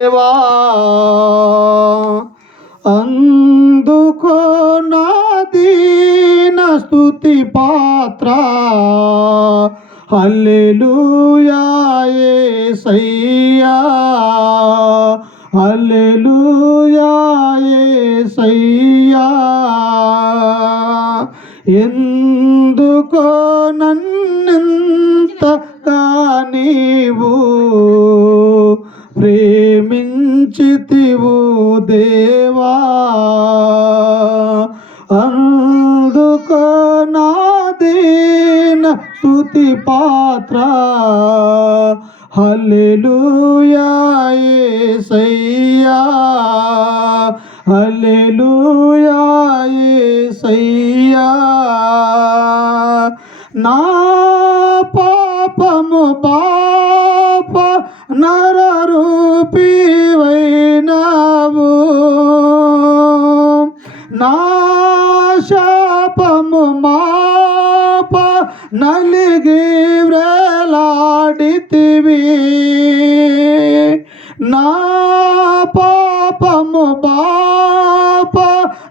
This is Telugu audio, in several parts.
దేవా అందుకో నా స్థుతి పాత్ర. హల్లెలూయా యేసయ్యా హల్లెలూయా యేసయ్యా ఎందుకో నన్నంత నీవు అందుకో నాదీన స్తుతి పాత్ర హల్లెలూయా యేసయ్యా నా పాపము పాప నరరూపివైనావు నా శాపము మాప నలిగి వ్రేలాడితివి పాపము పాప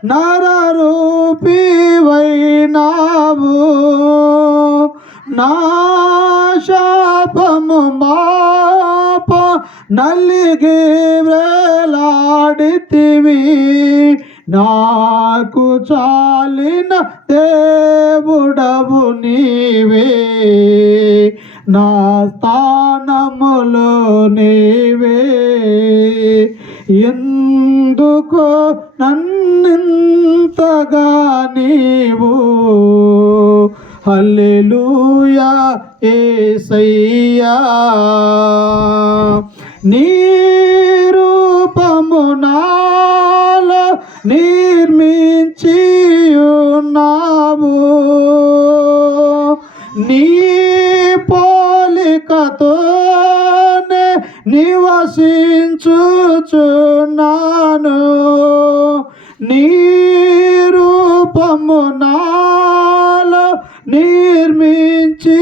నరరూపివైనావు నా శాపము మాప నలిగి వ్రేలాడితివి నాకు చాలిన దేవుడవు నీవే. నా స్థానములో నీవే. ఎందుకు నన్నింతగా నీవు? హల్లెలూయా ఏసయ్యా. నీ నీ పోలికతోనే నివసించుచున్నాను. నీ రూపము నాలో నిర్మించి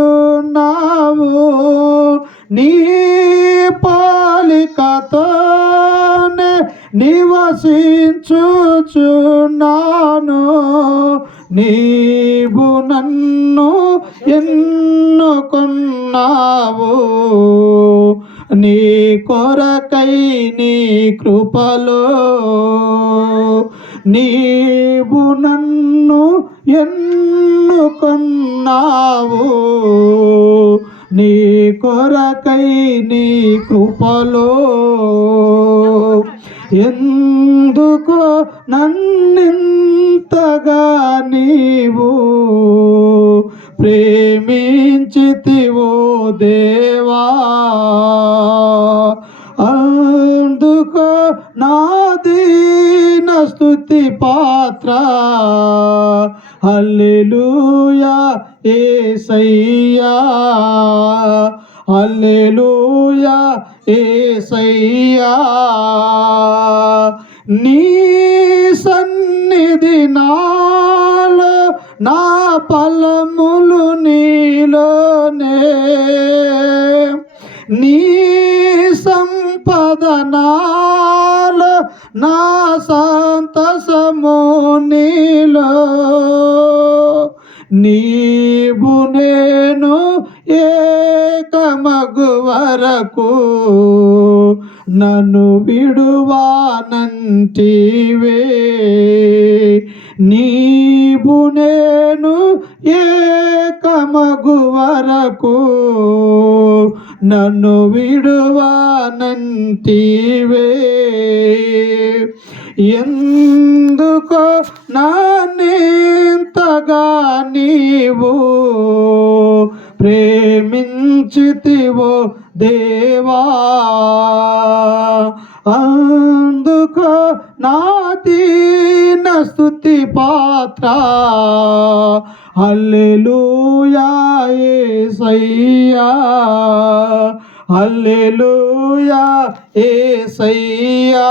ఉన్నావు నీ పాలికతోనే నివసించుచున్నాను. నీవు నన్ను ఎన్నుకున్నావు. నీ కొరకై నీ కృపలో నీవు నన్ను ఎన్నుకున్నావు. నీ కొరకై నీ కృపలో ఎందుకో నన్నింతగా నీవు ప్రేమించితివో దేవా? అందుకో నా దీన పాత్ర. హల్లెలూయా ఏసయ్యా. హల్లెలూయా ఏసయ్యా. నీ సన్నిధి నాలో నా పలములు నీలోనే. నీ సంపద నాలో నా సంతసము నీలో. నీవు నేను ఏకమగు వరకు నన్ను విడువానంటివే. నీవు నేను ఏకమగు వరకు నన్ను విడువానంటివే. ఎందుకో నానింతగా నీవు ప్రేమించితివో దేవా. అందుకో నా దీన పాత్ర. హల్లెలూయా అల్లెలుయా హల్లెలూయా యేసయ్యా